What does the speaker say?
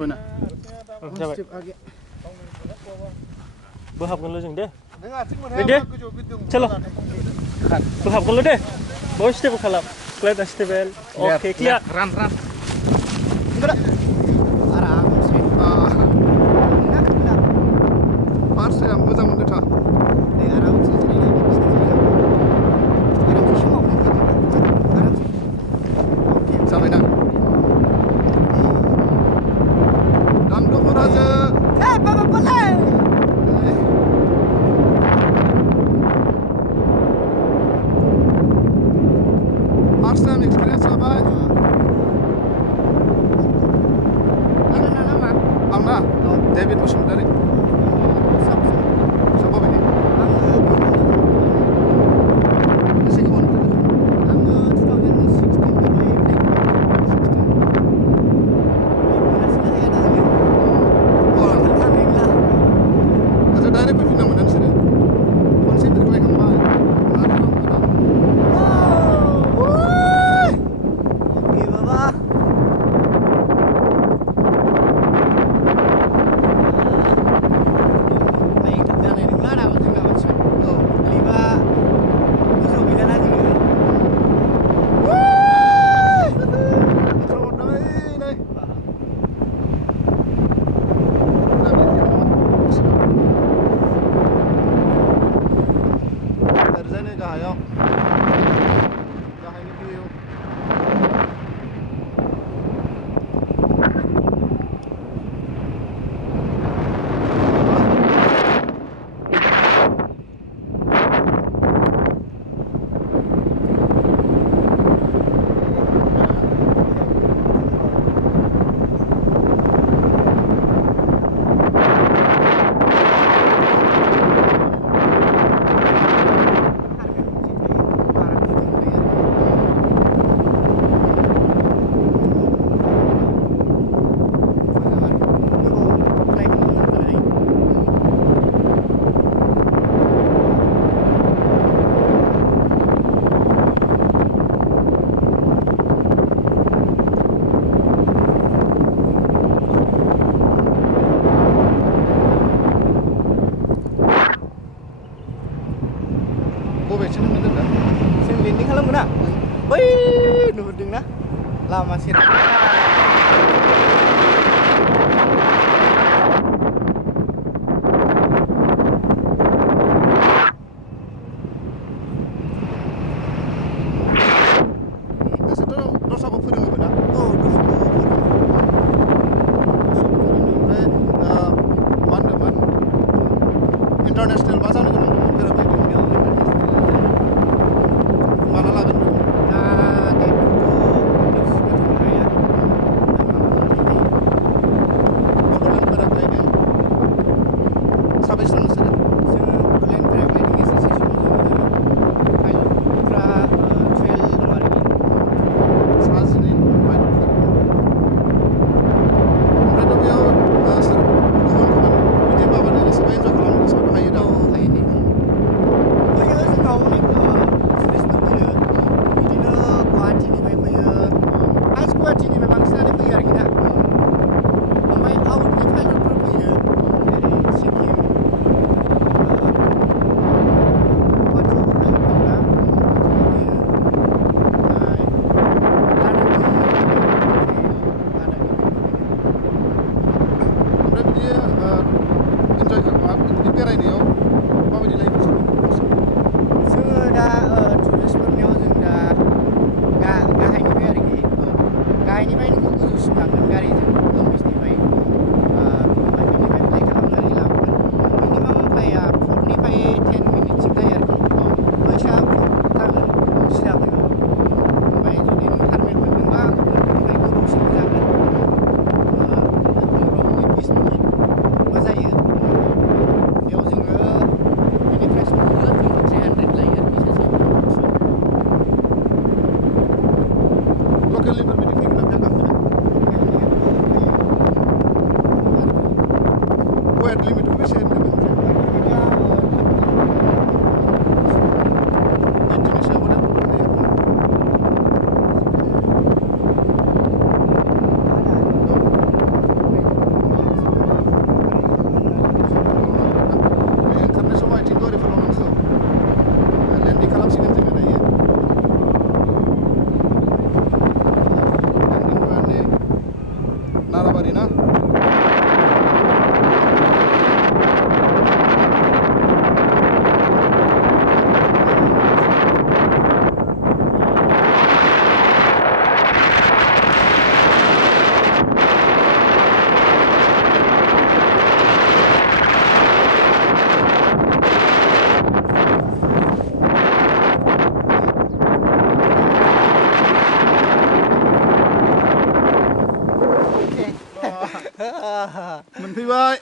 जाबाय बोहाबगोनल' जों दे चलो बोहाबगोनल' दे बय स्टेबल खालाम क्लियार स्टेबल ओके क्लियार रान आरामसे फार्स्ट आं मोजां मोनदों आरामसे जाबायना First time experience apa? Angna, David Basuntari. Siapa ini? Masih kawan kita? Angga 2016. Ada direct berfina mana sih? Konsep terkait apa? बबेसिम मोनदों दा जों लेन्डिं खालामगोन ना बै नुहुरदोंना लामा सेराव नोंसोरथ' दस्राखौ फोरोङोबो ना औ दस्राखौ ओमफ्राय मा होनदोंमोन इन्टारनेसनेल मा जानो गोनां दंमोन गोरोबबाय माला लागोन दा डेटखौथ' फिक्स होथ'नो हाया नाराबारि ना मोनफैबाय